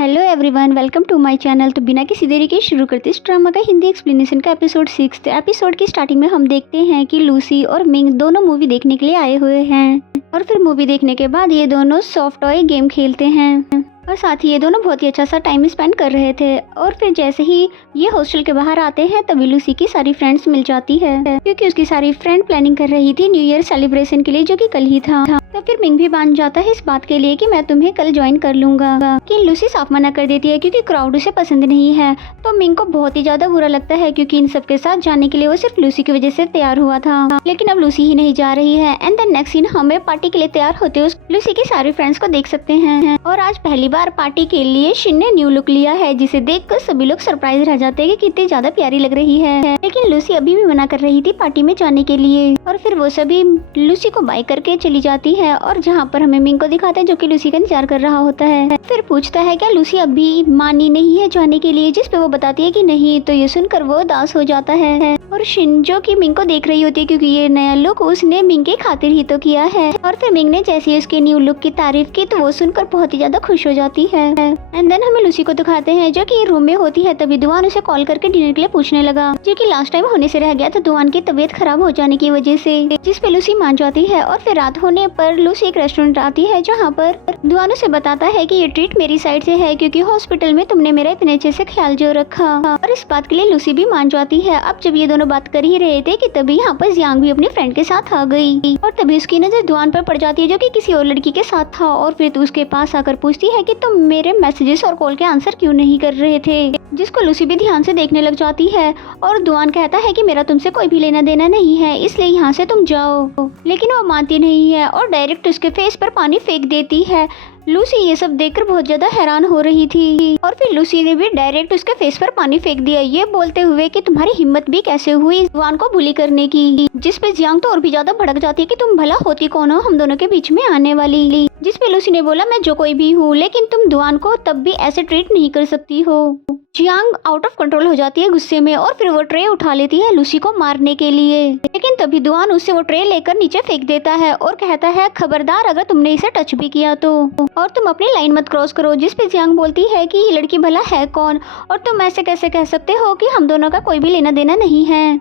Hello everyone, welcome to my channel. तो बिना किसी देरी के शुरू करते इस ड्रामा का हिंदी एक्सप्लेनेशन का एपिसोड 6। एपिसोड की स्टार्टिंग में हम देखते हैं कि लूसी और मिंग दोनों मूवी देखने के लिए आए हुए हैं और फिर मूवी देखने के बाद ये दोनों सॉफ्ट टॉय गेम खेलते हैं और साथ ही ये दोनों बहुत ही अच्छा सा टाइम स्पेंड कर रहे थे। और फिर जैसे ही ये हॉस्टल के बाहर आते हैं तभी लूसी की सारी फ्रेंड्स मिल जाती है क्योंकि उसकी सारी फ्रेंड प्लानिंग कर रही थी न्यू ईयर सेलिब्रेशन के लिए, जो कि कल ही था। तो फिर मिंग भी मान जाता है इस बात के लिए कि मैं तुम्हें कल ज्वाइन कर लूंगा, कि लूसी साफ मना कर देती है क्योंकि क्राउड उसे पसंद नहीं है। तो मिंग को बहुत ही ज्यादा बुरा लगता है क्योंकि इन सब के साथ जाने के लिए वो सिर्फ लूसी की वजह से तैयार हुआ था, लेकिन अब लूसी ही नहीं जा रही है। एंड देन नेक्स्ट सीन हमें पार्टी के लिए तैयार होते हुए लूसी की सारी फ्रेंड्स को देख सकते हैं। और आज पहली बार पार्टी के लिए शिन ने न्यू लुक लिया है, जिसे देखकर सभी लोग सरप्राइज रह जाते हैं कि कितनी ज्यादा प्यारी लग रही है। लेकिन लूसी अभी भी मना कर रही थी पार्टी में जाने के लिए और फिर वो सभी लूसी को बाय करके चली जाती है। और जहाँ पर हमें मिंग को दिखाता है जो कि लूसी का इंतजार कर रहा होता है। फिर पूछता है क्या लूसी अभी मानी नहीं है जाने के लिए, जिस पे वो बताती है कि नहीं। तो ये सुनकर वो उदास हो जाता है और शिन जो कि मिंग को देख रही होती है क्योंकि ये नया लुक उसने मिंग के खातिर ही तो किया है। और फिर मिंग ने जैसे ही उसके न्यू लुक की तारीफ की तो वो सुनकर बहुत ही ज्यादा खुश हो जाती है। एंड देन हमें लूसी को दिखाते हैं जो कि रूम में होती है। तभी दुआन उसे कॉल करके डिनर के लिए पूछने लगा, जो कि लास्ट टाइम होने से रह गया था दुआन की तबीयत खराब हो जाने की वजह से, जिस पे लूसी मान जाती है। और फिर रात होने पर लूसी एक रेस्टोरेंट आती है जहाँ पर दुआन उसे बताता है कि ये ट्रीट मेरी साइड से है क्योंकि हॉस्पिटल में तुमने मेरा इतने अच्छे से ख्याल जो रखा। और इस बात के लिए लूसी भी मान जाती है। अब जब ये दोनों बात कर ही रहे थे कि तभी यहाँ पर जियांग भी अपनी फ्रेंड के साथ आ गई और तभी उसकी नजर दुआन पर पड़ जाती है जो कि किसी और लड़की के साथ था। और फिर तो उसके पास आकर पूछती है कि तुम मेरे मैसेजेस और कॉल के आंसर क्यों नहीं कर रहे थे, जिसको लूसी भी ध्यान से देखने लग जाती है। और दुआन कहता है कि मेरा तुमसे कोई भी लेना देना नहीं है, इसलिए यहाँ से तुम जाओ। लेकिन वो मानती नहीं है और डायरेक्ट उसके फेस पर पानी फेंक देती है। लूसी ये सब देखकर बहुत ज्यादा हैरान हो रही थी और फिर लूसी ने भी डायरेक्ट उसके फेस पर पानी फेंक दिया, ये बोलते हुए कि तुम्हारी हिम्मत भी कैसे हुई दुआन को बुली करने की। जिस पे जियांग तो और भी ज्यादा भड़क जाती है कि तुम भला होती कौन हो हम दोनों के बीच में आने वाली। जिस पे लूसी ने बोला मैं जो कोई भी हूँ, लेकिन तुम दुआन को तब भी ऐसे ट्रीट नहीं कर सकती हो। जियांग आउट ऑफ कंट्रोल हो जाती है गुस्से में और फिर वो ट्रे उठा लेती है लूसी को मारने के लिए। लेकिन तभी दुआन उससे वो ट्रे लेकर नीचे फेंक देता है और कहता है खबरदार अगर तुमने इसे टच भी किया तो, और तुम अपनी लाइन मत क्रॉस करो। जिस पे जियांग बोलती है कि ये लड़की भला है कौन और तुम ऐसे कैसे कह सकते हो कि हम दोनों का कोई भी लेना देना नहीं है,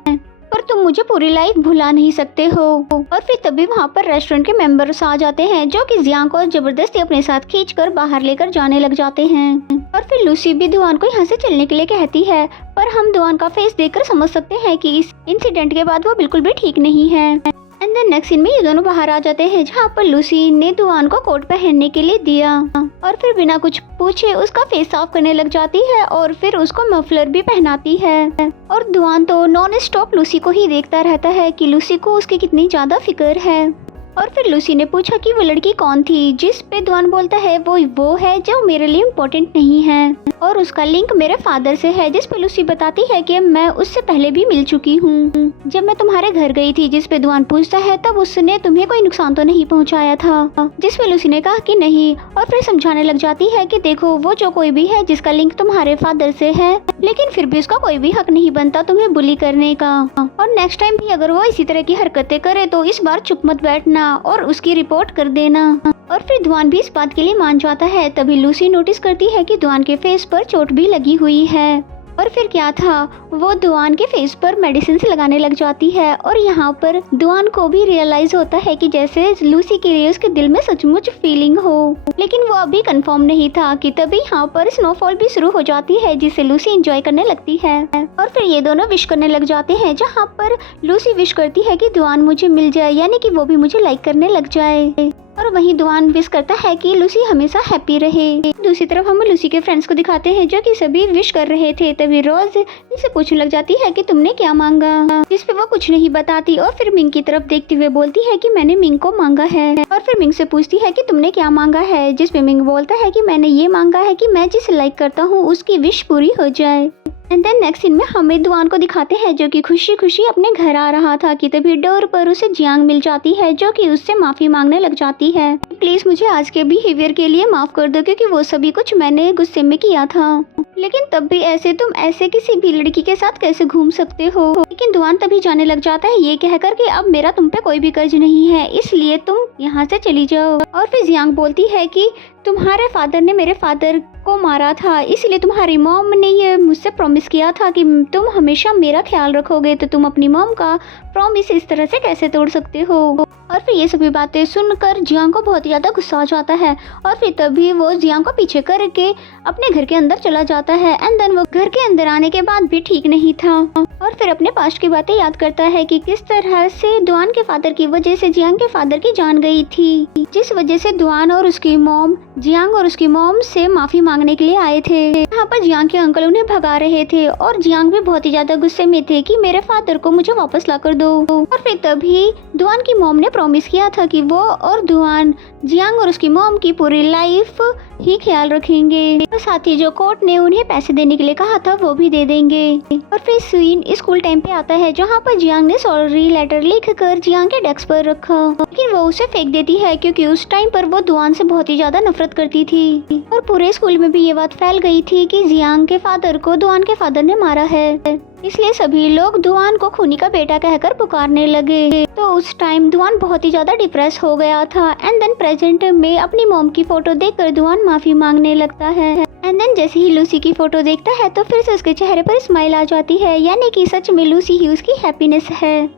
पर तुम मुझे पूरी लाइफ भुला नहीं सकते हो। और फिर तभी वहाँ पर रेस्टोरेंट के मेंबर्स आ जाते हैं जो कि जियांग को जबरदस्ती अपने साथ खींचकर बाहर लेकर जाने लग जाते हैं। और फिर लूसी भी दुआन को यहाँ से चलने के लिए कहती है, पर हम दुआन का फेस देखकर समझ सकते हैं कि इस इंसिडेंट के बाद वो बिल्कुल भी ठीक नहीं है। एंड देन नेक्स्ट सीन में ये दोनों बाहर आ जाते हैं जहाँ पर लूसी ने दुआन को कोट पहनने के लिए दिया और फिर बिना कुछ पूछे उसका फेस साफ करने लग जाती है और फिर उसको मफलर भी पहनाती है। और दुआन तो नॉन स्टॉप लूसी को ही देखता रहता है कि लूसी को उसकी कितनी ज्यादा फिक्र है। और फिर लूसी ने पूछा कि वो लड़की कौन थी, जिस पे दुआन बोलता है वो है जो मेरे लिए इम्पोर्टेंट नहीं है और उसका लिंक मेरे फादर से है। जिस पे लूसी बताती है कि मैं उससे पहले भी मिल चुकी हूँ जब मैं तुम्हारे घर गई थी। जिस पे दुआन पूछता है तब उसने तुम्हें कोई नुकसान तो नहीं पहुँचाया था, जिस पे लूसी ने कहा कि नहीं। और फिर समझाने लग जाती है कि देखो वो जो कोई भी है जिसका लिंक तुम्हारे फादर से है, लेकिन फिर भी उसका कोई भी हक नहीं बनता तुम्हें बुली करने का। और नेक्स्ट टाइम भी अगर वो इसी तरह की हरकतें करे तो इस बार चुप मत बैठना और उसकी रिपोर्ट कर देना। और फिर दुआन भी इस बात के लिए मान जाता है। तभी लूसी नोटिस करती है कि दुआन के फेस पर चोट भी लगी हुई है। और फिर क्या था, वो दुआन के फेस पर मेडिसिन लगाने लग जाती है और यहाँ पर दुआन को भी रियलाइज होता है कि जैसे लूसी के लिए उसके दिल में सचमुच फीलिंग हो, लेकिन वो अभी कंफर्म नहीं था कि तभी यहाँ पर स्नोफॉल भी शुरू हो जाती है जिसे लूसी एंजॉय करने लगती है। और फिर ये दोनों विश करने लग जाते हैं जहाँ पर लूसी विश करती है कि दुआन मुझे मिल जाए, यानी कि वो भी मुझे लाइक करने लग जाए। और वहीं दुआन विश करता है कि लूसी हमेशा हैप्पी रहे। दूसरी तरफ हम लूसी के फ्रेंड्स को दिखाते हैं जो कि सभी विश कर रहे थे। तभी रोज इसे पूछने लग जाती है कि तुमने क्या मांगा, जिस पे वो कुछ नहीं बताती और फिर मिंग की तरफ देखते हुए बोलती है कि मैंने मिंग को मांगा है। और फिर मिंग से पूछती है कि तुमने क्या मांगा है, जिस पे मिंग बोलता है कि मैंने ये मांगा है कि मैं जिसे लाइक करता हूँ उसकी विश पूरी हो जाए। एंड देन नेक्स्ट सीन में हमें दुआन को दिखाते हैं जो कि खुशी खुशी अपने घर आ रहा था कि तभी डोर पर उसे जियांग मिल जाती है जो कि उससे माफी मांगने लग जाती है, प्लीज मुझे आज के बिहेवियर के लिए माफ कर दो क्योंकि वो सभी कुछ मैंने गुस्से में किया था, लेकिन तब भी ऐसे तुम ऐसे किसी भी लड़की के साथ कैसे घूम सकते हो। लेकिन दुआन तभी जाने लग जाता है ये कहकर कि अब मेरा तुम पे कोई भी कर्ज नहीं है, इसलिए तुम यहाँ से चली जाओ। और फिर जियांग बोलती है कि तुम्हारे फादर ने मेरे फादर को मारा था, इसलिए तुम्हारी मॉम ने ये मुझसे प्रॉमिस किया था कि तुम हमेशा मेरा ख्याल रखोगे, तो तुम अपनी मॉम का प्रॉमिस इस तरह से कैसे तोड़ सकते हो। और फिर ये सभी बातें सुनकर जियांग को बहुत ज़्यादा गुस्सा आ जाता है और फिर तभी वो जियांग को पीछे करके अपने घर के अंदर चला जाता है। एंड देन वो घर के अंदर आने के बाद भी ठीक नहीं था और फिर अपने पास्ट की बातें याद करता है कि किस तरह से दुआन के फादर की वजह से जियांग के फादर की जान गई थी, जिस वजह से दुआन और उसकी मॉम जियांग और उसकी मॉम से माफी मांगने के लिए आए थे। यहाँ पर जियांग के अंकल उन्हें भगा रहे थे और जियांग भी बहुत ही ज्यादा गुस्से में थे कि मेरे फादर को मुझे वापस ला कर दो। और फिर तभी दुआन की मॉम ने प्रॉमिस किया था कि वो और दुआन जियांग और उसकी मॉम की पूरी लाइफ ही ख्याल रखेंगे और साथ ही जो कोर्ट ने उन्हें पैसे देने के लिए कहा था वो भी दे देंगे। और फिर सीन स्कूल टाइम पे आता है जहाँ पर जियांग ने सॉरी लेटर लिखकर जियांग के डेस्क पर रखा, लेकिन वो उसे फेंक देती है क्योंकि उस टाइम पर वो दुआन से बहुत ही ज्यादा नफरत करती थी और पूरे स्कूल में भी ये बात फैल गई थी कि जियांग के फादर को दुआन के फादर ने मारा है, इसलिए सभी लोग दुआन को खूनी का बेटा कहकर पुकारने लगे। तो उस टाइम दुआन बहुत ही ज्यादा डिप्रेस हो गया था। एंड देन प्रेजेंट में अपनी मॉम की फोटो देखकर दुआन माफी मांगने लगता है। एंड देन जैसे ही लूसी की फोटो देखता है तो फिर से उसके चेहरे पर स्माइल आ जाती है, यानी कि सच में लूसी ही उसकी हैप्पीनेस है।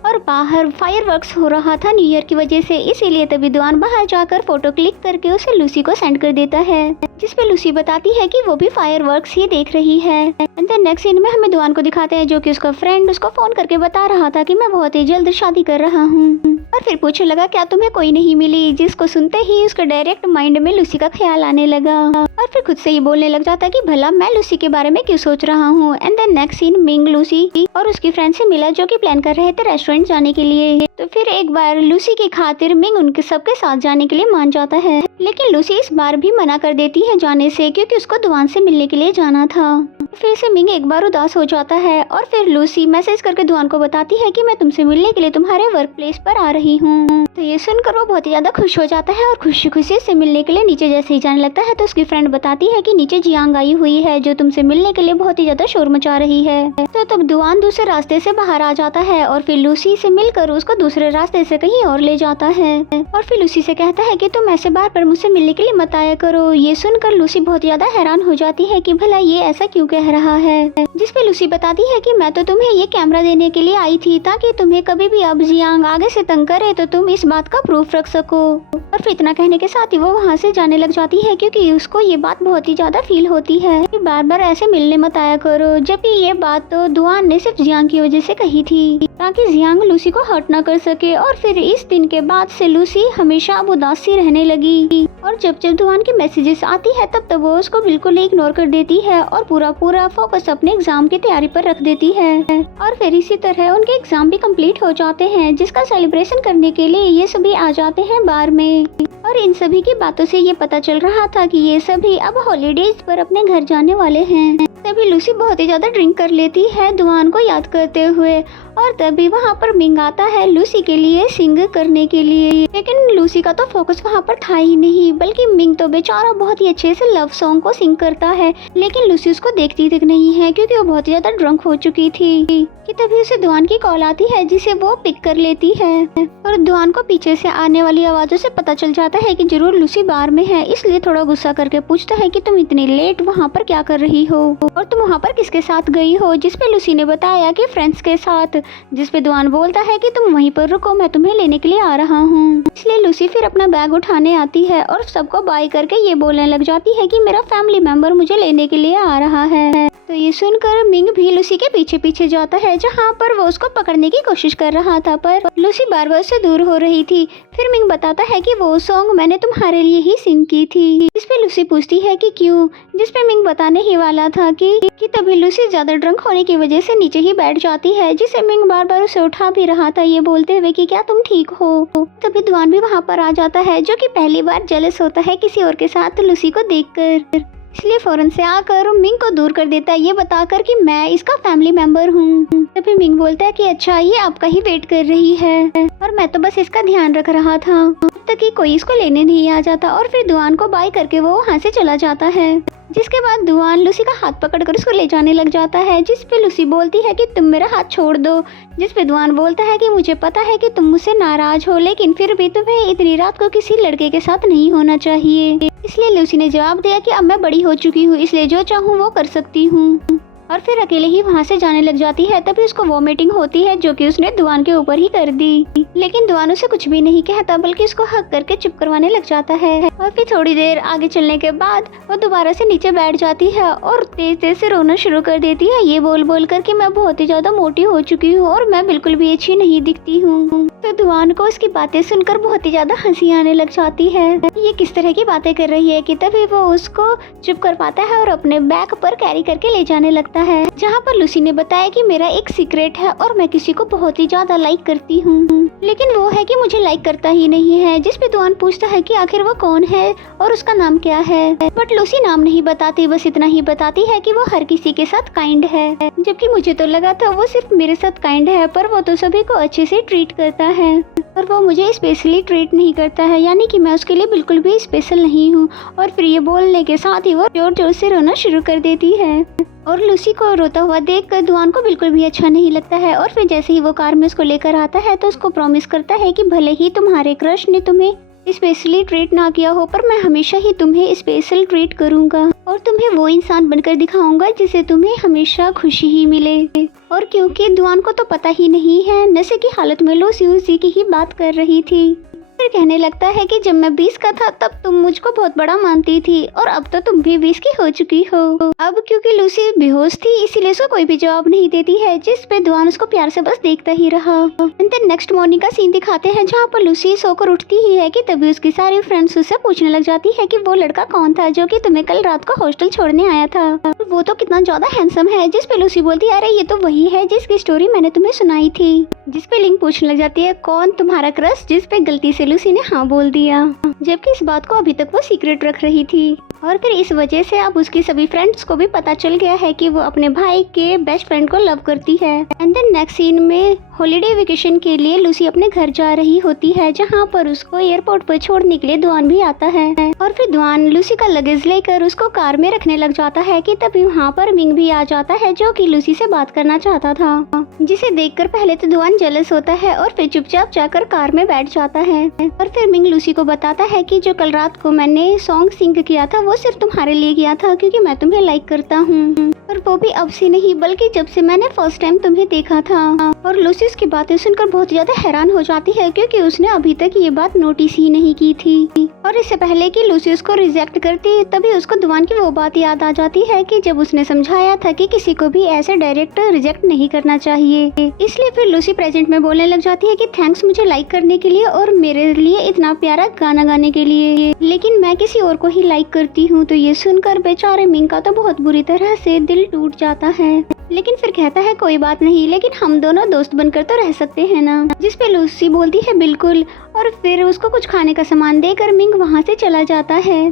और बाहर फायरवर्क्स हो रहा था न्यू ईयर की वजह से, इसीलिए तभी दुआन बाहर जाकर फोटो क्लिक करके उसे लूसी को सेंड कर देता है, जिसपे लूसी बताती है कि वो भी फायरवर्क्स ही देख रही है। एंड देन नेक्स्ट सीन में हमें दुआन को दिखाते हैं जो कि उसका फ्रेंड उसको फोन करके बता रहा था कि मैं बहुत ही जल्द शादी कर रहा हूँ और फिर पूछने लगा क्या तुम्हें कोई नहीं मिली, जिसको सुनते ही उसका डायरेक्ट माइंड में लूसी का ख्याल आने लगा और फिर खुद से ही बोलने लग जाता कि भला मैं लूसी के बारे में क्यों सोच रहा हूँ। And then next scene Ming Lucy और उसकी फ्रेंड से मिला जो कि प्लान कर रहे थे रेस्टोरेंट जाने के लिए। तो फिर एक बार लूसी की खातिर मिंग उनके सबके साथ जाने के लिए मान जाता है, लेकिन लूसी इस बार भी मना कर देती है जाने से क्योंकि उसको दुआन से मिलने के लिए जाना था। फिर से मिंग एक बार उदास हो जाता है और फिर लूसी मैसेज करके दुआन को बताती है कि मैं तुमसे मिलने के लिए तुम्हारे वर्क प्लेस पर आ रही हूँ। तो ये सुनकर वो बहुत ही ज्यादा खुश हो जाता है और खुशी खुशी से मिलने के लिए नीचे जैसे ही जाने लगता है तो उसकी फ्रेंड बताती है कि नीचे जियांग आई हुई है जो तुमसे मिलने के लिए बहुत ही ज्यादा शोर मचा रही है। तो तब दुआन दूसरे रास्ते से बाहर आ जाता है और फिर लूसी से मिलकर उसको दूसरे रास्ते से कहीं और ले जाता है और फिर लूसी से कहता है कि तुम ऐसे बार पर मुझसे मिलने के लिए मत आया करो। ये सुनकर लूसी बहुत ज्यादा हैरान हो जाती है कि भला ये ऐसा क्यों कह रहा है, जिसपे लूसी बताती है कि मैं तो तुम्हें ये कैमरा देने के लिए आई थी ताकि तुम्हें कभी भी अब जियांग आगे से तंग करे तो तुम इस बात का प्रूफ रख सको। और फिर इतना कहने के साथ ही वो वहाँ से जाने लग जाती है क्योंकि उसको ये बात बहुत ही ज्यादा फील होती है कि बार बार ऐसे मिलने मत आया करो, जबकि ये बात तो दुआन ने सिर्फ जियांग की वजह से कही थी ताकि जियांग लूसी को हर्ट ना कर सके। और फिर इस दिन के बाद से लूसी हमेशा अब उदास सी रहने लगी और जब जब दुआन की मैसेजेस आती है तब वो उसको बिल्कुल इग्नोर कर देती है और पूरा फोकस अपने एग्जाम की तैयारी पर रख देती है। और फिर इसी तरह उनके एग्जाम भी कंप्लीट हो जाते हैं, जिसका सेलिब्रेशन करने के लिए ये सभी आ जाते हैं बार में। और इन सभी की बातों से ये पता चल रहा था कि ये सभी अब हॉलीडेज पर अपने घर जाने वाले हैं। तभी लूसी बहुत ही ज्यादा ड्रिंक कर लेती है दुआन को याद करते हुए और तभी वहाँ पर मिंग आता है लूसी के लिए सिंग करने के लिए, लेकिन लूसी का तो फोकस वहाँ पर था ही नहीं, बल्कि मिंग तो बेचारा बहुत ही अच्छे से लव सॉन्ग को सिंग करता है, लेकिन लूसी उसको देखती तक नहीं है क्योंकि वो बहुत ज्यादा ड्रंक हो चुकी थी। कि तभी उसे दुआन की कॉल आती है जिसे वो पिक कर लेती है और दुआन को पीछे से आने वाली आवाजों से पता चल जाता है कि जरूर लूसी बार में है, इसलिए थोड़ा गुस्सा करके पूछता है कि तुम इतनी लेट वहाँ पर क्या कर रही हो और तुम वहाँ पर किसके साथ गई हो, जिसपे लूसी ने बताया कि फ्रेंड्स के साथ, जिसपे दुआन बोलता है कि तुम वहीं पर रुको, मैं तुम्हें लेने के लिए आ रहा हूँ। इसलिए लूसी फिर अपना बैग उठाने आती है और सबको बाय करके ये बोलने लग जाती है कि मेरा फैमिली मेंबर मुझे लेने के लिए आ रहा है। तो ये सुनकर मिंग भी लूसी के पीछे पीछे जाता है जहाँ पर वो उसको पकड़ने की कोशिश कर रहा था, पर लूसी बार बार से दूर हो रही थी। फिर मिंग बताता है कि वो सॉन्ग मैंने तुम्हारे लिए ही सिंग की थी, जिसपे लूसी पूछती है कि क्यों, जिसपे मिंग बताने ही वाला था कि तभी लूसी ज्यादा ड्रंक होने की वजह से नीचे ही बैठ जाती है, जिसे मिंग बार बार उसे उठा भी रहा था ये बोलते हुए कि क्या तुम ठीक हो। तभी दुआन भी वहाँ पर आ जाता है जो कि पहली बार जेलस होता है किसी और के साथ लूसी को देखकर, इसलिए फौरन से आकर मिंग को दूर कर देता है ये बताकर कि मैं इसका फैमिली मेंबर हूँ। तभी मिंग बोलता है कि अच्छा ये आपका ही वेट कर रही है और मैं तो बस इसका ध्यान रख रहा था, तब तक कि कोई इसको लेने नहीं आ जाता। और फिर दुआन को बाय करके वो वहाँ से चला जाता है। जिसके बाद दुआन लूसी का हाथ पकड़कर उसको ले जाने लग जाता है, जिस पे लूसी बोलती है कि तुम मेरा हाथ छोड़ दो। जिस पे दुआन बोलता है कि मुझे पता है कि तुम मुझसे नाराज हो, लेकिन फिर भी तुम्हें इतनी रात को किसी लड़के के साथ नहीं होना चाहिए। इसलिए लूसी ने जवाब दिया कि अब मैं बड़ी हो चुकी हूँ, इसलिए जो चाहूँ वो कर सकती हूँ। और फिर अकेले ही वहाँ से जाने लग जाती है। तभी उसको वॉमिटिंग होती है, जो कि उसने दुआन के ऊपर ही कर दी। लेकिन दुआन उसे कुछ भी नहीं कहता, बल्कि उसको हक करके चुप करवाने लग जाता है। और फिर थोड़ी देर आगे चलने के बाद वो दोबारा से नीचे बैठ जाती है और तेज तेज से रोना शुरू कर देती है, ये बोल बोल कर कि मैं बहुत ही ज्यादा मोटी हो चुकी हूँ और मैं बिल्कुल भी अच्छी नहीं दिखती हूँ। तो दुआन को उसकी बातें सुनकर बहुत ही ज्यादा हंसी आने लग जाती है। ये किस तरह की बातें कर रही है कि तभी वो उसको चुप कर पाता है और अपने बैग पर कैरी करके ले जाने लगता है, जहाँ पर लूसी ने बताया कि मेरा एक सीक्रेट है और मैं किसी को बहुत ही ज्यादा लाइक करती हूँ, लेकिन वो है कि मुझे लाइक करता ही नहीं है। जिस पे दुआन पूछता है कि आखिर वो कौन है और उसका नाम क्या है, बट लूसी नाम नहीं बताती, बस इतना ही बताती है कि वो हर किसी के साथ काइंड है। जबकि मुझे तो लगा था वो सिर्फ मेरे साथ काइंड है, पर वो तो सभी को अच्छे से ट्रीट करता है और वो मुझे स्पेशली ट्रीट नहीं करता है, यानी कि मैं उसके लिए बिल्कुल भी स्पेशल नहीं हूँ। और फिर ये बोलने के साथ ही वो जोर जोर से रोना शुरू कर देती है और लूसी को रोता हुआ देखकर दुआन को बिल्कुल भी अच्छा नहीं लगता है। और फिर जैसे ही वो कार में उसको लेकर आता है तो उसको प्रॉमिस करता है कि भले ही तुम्हारे क्रश ने तुम्हें स्पेशली ट्रीट ना किया हो, पर मैं हमेशा ही तुम्हें स्पेशल ट्रीट करूंगा और तुम्हें वो इंसान बनकर दिखाऊंगा जिसे तुम्हें हमेशा खुशी ही मिले। और क्योंकि दुआन को तो पता ही नहीं है, नशे की हालत में लूसी उसी की ही बात कर रही थी। फिर कहने लगता है कि जब मैं 20 का था तब तुम मुझको बहुत बड़ा मानती थी और अब तो तुम भी 20 की हो चुकी हो। अब क्योंकि लूसी बेहोश थी इसीलिए उसको कोई भी जवाब नहीं देती है, जिस पे दुआन उसको प्यार से बस देखता ही रहा। एंड देन नेक्स्ट मॉर्निंग का सीन दिखाते हैं, जहाँ पर लूसी सोकर उठती ही है कि तभी उसकी सारी फ्रेंड्स उससे पूछने लग जाती है कि वो लड़का कौन था जो कि तुम्हें कल रात को हॉस्टल छोड़ने आया था, वो तो कितना ज्यादा हैंडसम है। जिस पे लूसी बोलती है अरे ये तो वही है जिसकी स्टोरी मैंने तुम्हें सुनाई थी। जिस पे लिंक पूछने लग जाती है कौन तुम्हारा क्रश, जिस पे गलती से लूसी ने हाँ बोल दिया, जबकि इस बात को अभी तक वो सीक्रेट रख रही थी। और फिर इस वजह से अब उसकी सभी फ्रेंड्स को भी पता चल गया है कि वो अपने भाई के बेस्ट फ्रेंड को लव करती है। एंड देन नेक्स्ट सीन में हॉलीडे वेकेशन के लिए लूसी अपने घर जा रही होती है, जहाँ पर उसको एयरपोर्ट पर छोड़ने के लिए दुआन भी आता है। और फिर दुआन लूसी का लगेज लेकर उसको कार में रखने लग जाता है कि तभी वहाँ पर मिंग भी आ जाता है, जो कि लूसी से बात करना चाहता था, जिसे देखकर पहले तो दुआन जेलस होता है और फिर चुपचाप जाकर कार में बैठ जाता है। और फिर मिंग लूसी को बताता है कि जो कल रात को मैंने सॉन्ग सिंग किया था वो सिर्फ तुम्हारे लिए किया था, क्योंकि मैं तुम्हें लाइक करता हूँ, और वो भी अब से नहीं बल्कि जब से मैंने फर्स्ट टाइम तुम्हें देखा था। और लूसी उसकी बातें सुनकर बहुत ज्यादा हैरान हो जाती है, क्योंकि उसने अभी तक ये बात नोटिस ही नहीं की थी। और इससे पहले कि लूसी उसको रिजेक्ट करती, तभी उसको दुआन की वो बात याद आ जाती है कि जब उसने समझाया था कि किसी को भी ऐसे डायरेक्ट रिजेक्ट नहीं करना चाहिए। इसलिए फिर लूसी प्रेजेंट में बोलने लग जाती है कि थैंक्स मुझे लाइक करने के लिए और मेरे लिए इतना प्यारा गाना गाने के लिए, लेकिन मैं किसी और को ही लाइक करती हूँ। तो ये सुनकर बेचारे मिंग का तो बहुत बुरी तरह से दिल टूट जाता है, लेकिन फिर कहता है कोई बात नहीं, लेकिन हम दोनों दोस्त बनकर तो रह सकते हैं ना। जिस पे लूसी बोलती है बिल्कुल, और फिर उसको कुछ खाने का सामान देकर मिंग वहाँ से चला जाता है।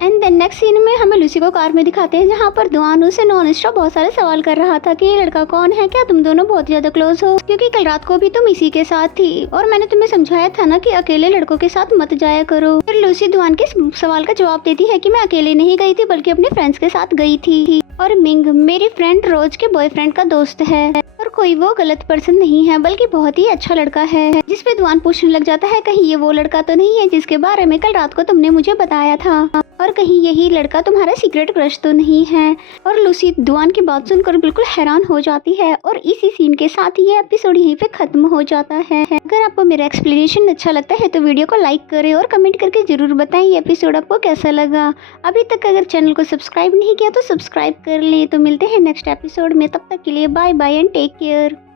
एंड देन नेक्स्ट सीन में हमें लूसी को कार में दिखाते हैं, जहाँ पर दुआन उसे नॉन स्टॉप बहुत सारे सवाल कर रहा था कि ये लड़का कौन है, क्या तुम दोनों बहुत ज्यादा क्लोज हो, क्योंकि कल रात को भी तुम इसी के साथ थी और मैंने तुम्हें समझाया था ना कि अकेले लड़कों के साथ मत जाया करो। फिर लूसी दुआन के सवाल का जवाब देती है कि मैं अकेले नहीं गई थी बल्कि अपने फ्रेंड्स के साथ गई थी, और मिंग मेरी फ्रेंड रोज के बॉयफ्रेंड का दोस्त है और कोई वो गलत पर्सन नहीं है बल्कि बहुत ही अच्छा लड़का है। जिस पे दुआन पूछने लग जाता है कहीं ये वो लड़का तो नहीं है जिसके बारे में कल रात को तुमने मुझे बताया था, और कहीं यही लड़का तुम्हारा सीक्रेट क्रश तो नहीं है। और लूसी दुआन की बात सुनकर बिल्कुल हैरान हो जाती है, और इसी सीन के साथ ये एपिसोड यहीं पे खत्म हो जाता है। अगर आपको मेरा एक्सप्लेनेशन अच्छा लगता है तो वीडियो को लाइक करें और कमेंट करके जरूर बताएं ये एपिसोड आपको कैसा लगा। अभी तक अगर चैनल को सब्सक्राइब नहीं किया तो सब्सक्राइब कर ले। तो मिलते हैं नेक्स्ट एपिसोड में, तब तक के लिए bye bye and take care.